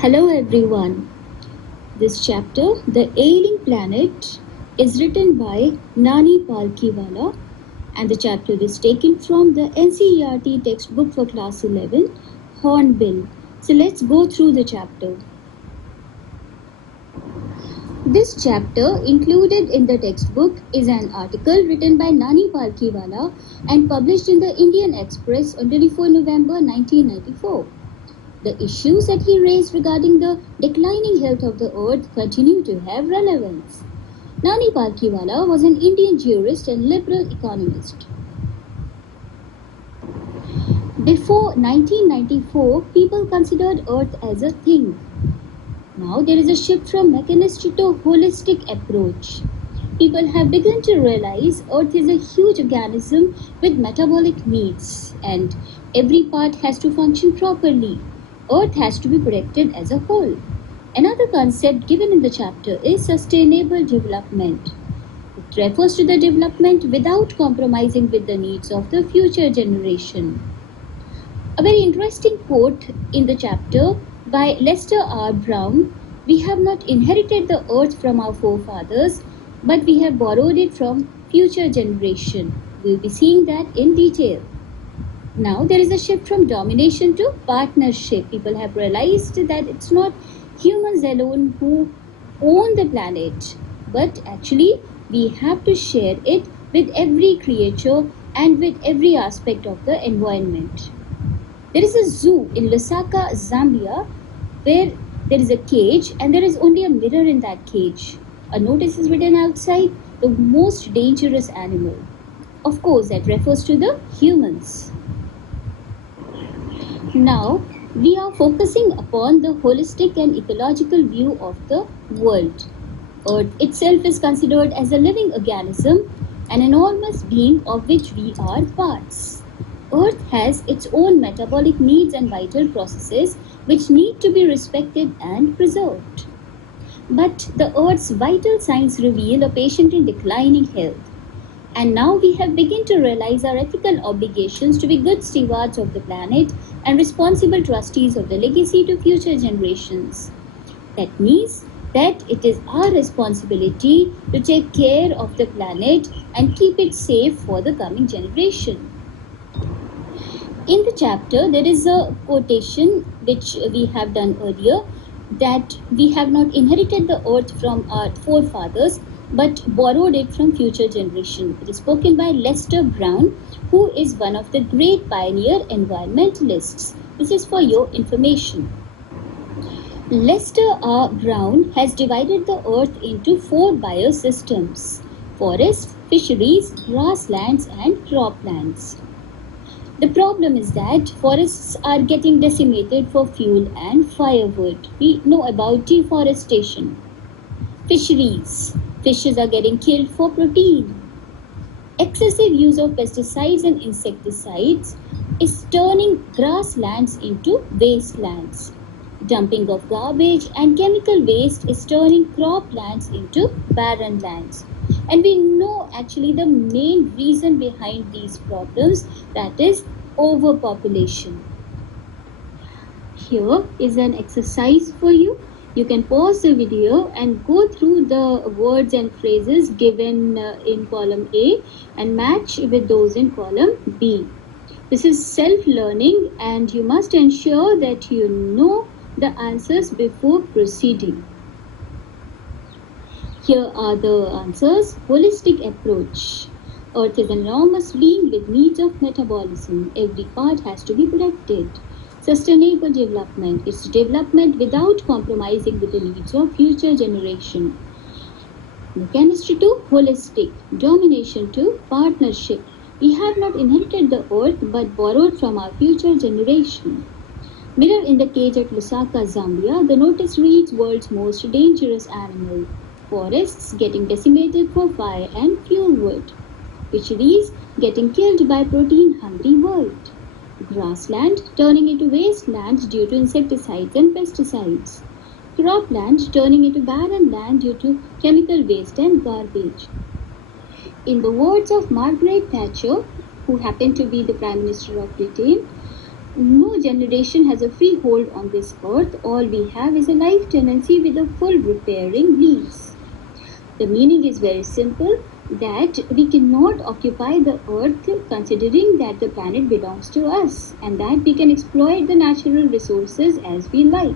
Hello everyone. This chapter, The Ailing Planet, is written by Nani Palkiwala and the chapter is taken from the NCERT textbook for class 11, Hornbill. So let's go through the chapter. This chapter included in the textbook is an article written by Nani Palkiwala and published in the Indian Express on 24 November 1994. The issues that he raised regarding the declining health of the earth continue to have relevance. Nani Palkiwala was an Indian jurist and liberal economist. Before 1994, people considered earth as a thing. Now there is a shift from mechanistic to holistic approach. People have begun to realize earth is a huge organism with metabolic needs and every part has to function properly. Earth has to be protected as a whole. Another concept given in the chapter is sustainable development. It refers to the development without compromising with the needs of the future generation. A very interesting quote in the chapter by Lester R. Brown: "We have not inherited the earth from our forefathers, but we have borrowed it from future generation." We'll be seeing that in detail. Now there is a shift from domination to partnership. People have realized that it's not humans alone who own the planet, but actually we have to share it with every creature and with every aspect of the environment. There is a zoo in Lusaka, Zambia, where there is a cage and there is only a mirror in that cage. A notice is written outside: "The most dangerous animal." Of course, that refers to the humans. Now, we are focusing upon the holistic and ecological view of the world. Earth itself is considered as a living organism, an enormous being of which we are parts. Earth has its own metabolic needs and vital processes which need to be respected and preserved. But the Earth's vital signs reveal a patient in declining health. And now we have begun to realize our ethical obligations to be good stewards of the planet and responsible trustees of the legacy to future generations. That means that it is our responsibility to take care of the planet and keep it safe for the coming generation. In the chapter, there is a quotation which we have done earlier, that we have not inherited the earth from our forefathers, but borrowed it from future generation. It is spoken by Lester Brown, who is one of the great pioneer environmentalists. This is for your information. Lester R. Brown has divided the earth into 4 biosystems: forests, fisheries, grasslands and croplands. The problem is that forests are getting decimated for fuel and firewood. We know about deforestation. Fisheries. Fishes are getting killed for protein. Excessive use of pesticides and insecticides is turning grasslands into wastelands. Dumping of garbage and chemical waste is turning croplands into barren lands. And we know actually the main reason behind these problems, that is overpopulation. Here is an exercise for you. You can pause the video and go through the words and phrases given in column A and match with those in column B. This is self-learning and you must ensure that you know the answers before proceeding. Here are the answers. Holistic approach. Earth is an enormous being with needs of metabolism. Every part has to be protected. Sustainable development is development without compromising with the needs of future generation. Mechanistic to holistic. Domination to partnership. We have not inherited the earth but borrowed from our future generation. Mirror in the cage at Lusaka, Zambia. The notice reads: "World's most dangerous animal." Forests getting decimated for fire and fuel wood. Fisheries getting killed by protein-hungry world. Grassland turning into wasteland due to insecticides and pesticides. Cropland turning into barren land due to chemical waste and garbage. In the words of Margaret Thatcher, who happened to be the Prime Minister of Britain, No generation has a free hold on this earth. All we have is a life tenancy with a full repairing lease. The meaning is very simple, that we cannot occupy the earth considering that the planet belongs to us and that we can exploit the natural resources as we like.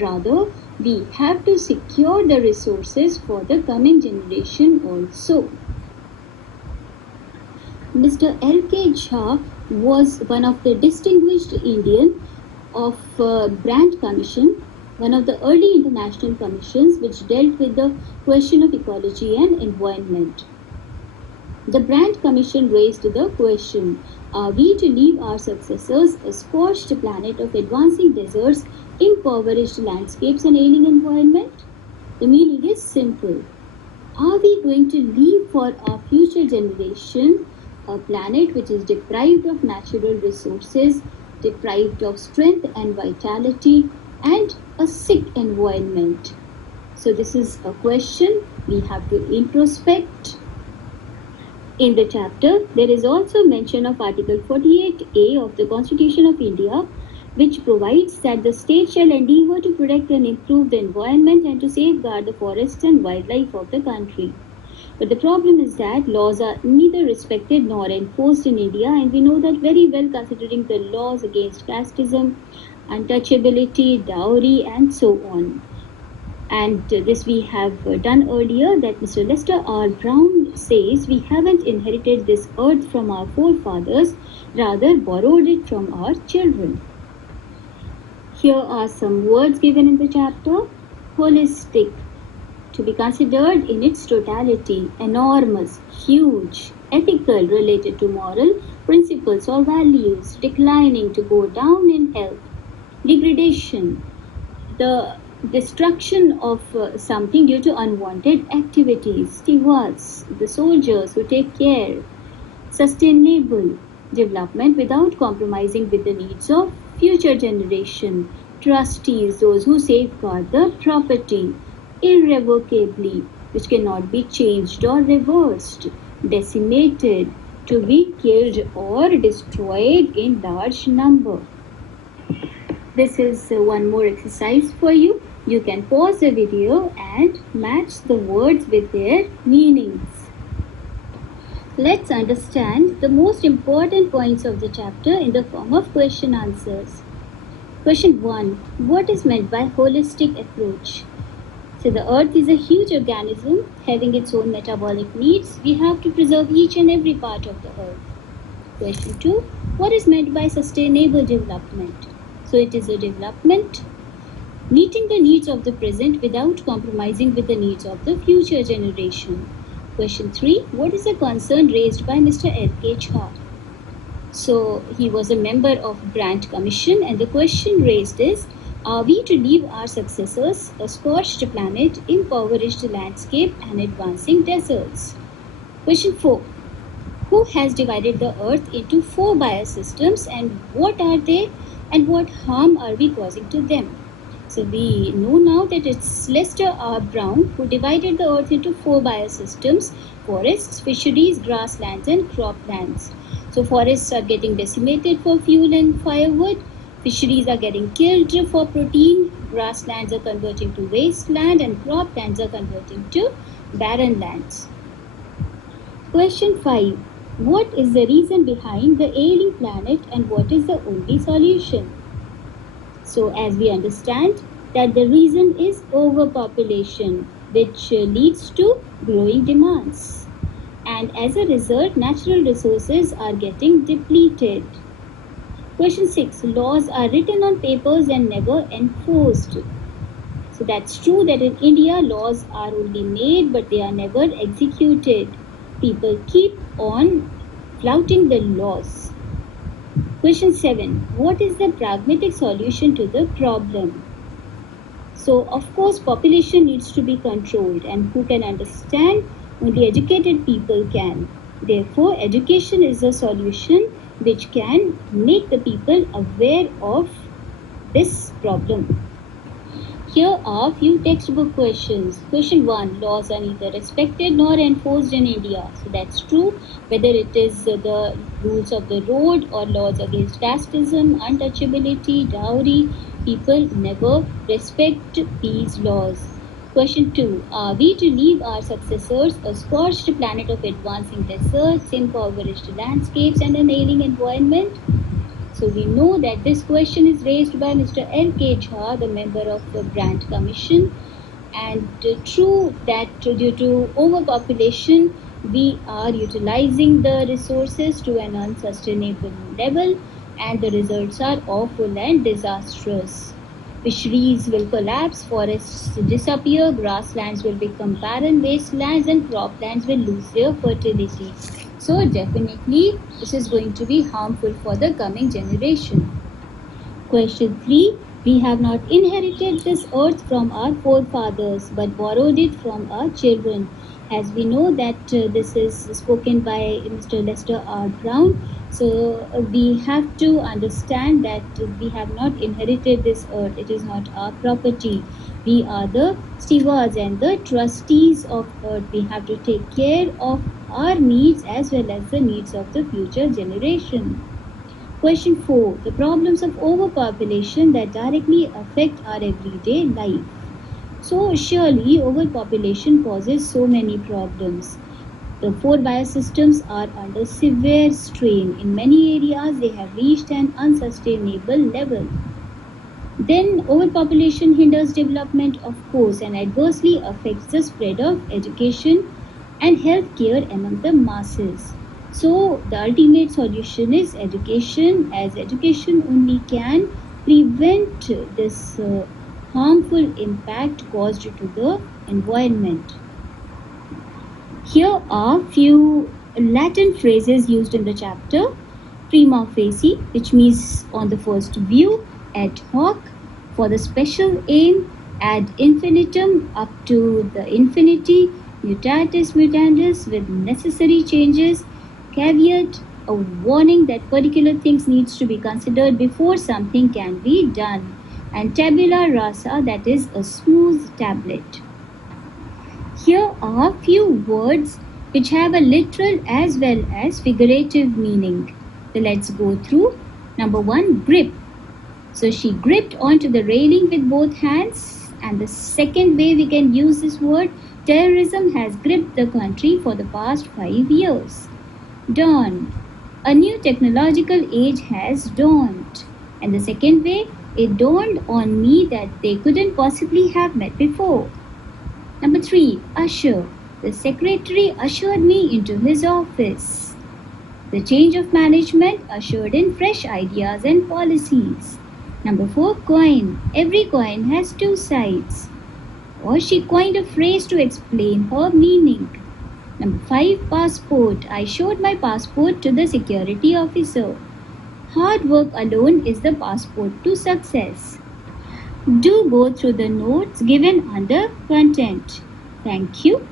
Rather, we have to secure the resources for the coming generation also. Mr. L.K. Jha was one of the distinguished Indian of Brandt Commission, one of the early international commissions which dealt with the question of ecology and environment. The Brandt Commission raised the question, are we to leave our successors a scorched planet of advancing deserts, impoverished landscapes and ailing environment? The meaning is simple. Are we going to leave for our future generation a planet which is deprived of natural resources, deprived of strength and vitality, and a sick environment? So this is a question we have to introspect. In the chapter, there is also mention of Article 48A of the Constitution of India, which provides that the state shall endeavour to protect and improve the environment and to safeguard the forests and wildlife of the country. But the problem is that laws are neither respected nor enforced in India, and we know that very well considering the laws against casteism, untouchability, dowry and so on. And this we have done earlier, that Mr. Lester R. Brown says we haven't inherited this earth from our forefathers, rather borrowed it from our children. Here are some words given in the chapter. Holistic, to be considered in its totality, enormous, huge, ethical, related to moral principles or values, declining, to go down in health, degradation, the destruction of something due to unwanted activities, stewards, the soldiers who take care, sustainable, development without compromising with the needs of future generation, trustees, those who safeguard the property, irrevocably, which cannot be changed or reversed, decimated, to be killed or destroyed in large number. This is one more exercise for you. You can pause the video and match the words with their meanings. Let's understand the most important points of the chapter in the form of question answers. Question 1. What is meant by holistic approach? So the earth is a huge organism having its own metabolic needs. We have to preserve each and every part of the earth. Question 2. What is meant by sustainable development? So it is a development meeting the needs of the present without compromising with the needs of the future generation. Question 3. What is the concern raised by Mr. L.K. Jha? So he was a member of Brandt Commission, and the question raised is, are we to leave our successors a scorched planet, impoverished landscape and advancing deserts? Question 4. Who has divided the earth into 4 biosystems, and what are they and what harm are we causing to them? So we know now that it's Lester R. Brown who divided the earth into 4 biosystems: forests, fisheries, grasslands and croplands. So forests are getting decimated for fuel and firewood, fisheries are getting killed for protein, grasslands are converting to wasteland and croplands are converting to barren lands. Question 5. What is the reason behind the ailing planet and what is the only solution? So as we understand that the reason is overpopulation, which leads to growing demands. And as a result, natural resources are getting depleted. Question 6. Laws are written on papers and never enforced. So that's true that in India laws are only made but they are never executed. People keep on flouting the laws. Question 7. What is the pragmatic solution to the problem? So of course population needs to be controlled, and who can understand? Only educated people can. Therefore education is a solution which can make the people aware of this problem. Here are few textbook questions. Question 1. Laws are neither respected nor enforced in India. So that's true. Whether it is the rules of the road or laws against casteism, untouchability, dowry, people never respect these laws. Question 2. Are we to leave our successors a scorched planet of advancing deserts, impoverished landscapes and an ailing environment? So we know that this question is raised by Mr. L.K. Jha, the member of the Grant Commission, and true that due to overpopulation we are utilizing the resources to an unsustainable level and the results are awful and disastrous. Fisheries will collapse, forests disappear, grasslands will become barren wastelands and croplands will lose their fertility. So definitely this is going to be harmful for the coming generation. Question 3. We have not inherited this earth from our forefathers but borrowed it from our children. As we know that this is spoken by Mr. Lester R. Brown. So we have to understand that we have not inherited this earth. It is not our property. We are the stewards and the trustees of earth. We have to take care of our needs as well as the needs of the future generation. Question 4. The problems of overpopulation that directly affect our everyday life. So surely overpopulation causes so many problems. The 4 biosystems are under severe strain. In many areas they have reached an unsustainable level. Then overpopulation hinders development of course and adversely affects the spread of education and health care among the masses. So the ultimate solution is education, as education only can prevent this harmful impact caused to the environment. Here are few Latin phrases used in the chapter. Prima facie, which means on the first view, ad hoc, for the special aim, ad infinitum, up to the infinity, mutatis mutandis, with necessary changes, caveat, a warning that particular things needs to be considered before something can be done, and tabula rasa, that is a smooth tablet. Here are few words which have a literal as well as figurative meaning. So let's go through. Number 1, grip. So she gripped onto the railing with both hands. And the second way we can use this word, terrorism has gripped the country for the past 5 years. Dawn. A new technological age has dawned. And the second way, it dawned on me that they couldn't possibly have met before. Number 3, usher. The secretary ushered me into his office. The change of management ushered in fresh ideas and policies. Number 4, coin. Every coin has 2 sides. Or she coined a phrase to explain her meaning. Number 5, passport. I showed my passport to the security officer. Hard work alone is the passport to success. Do go through the notes given under content. Thank you.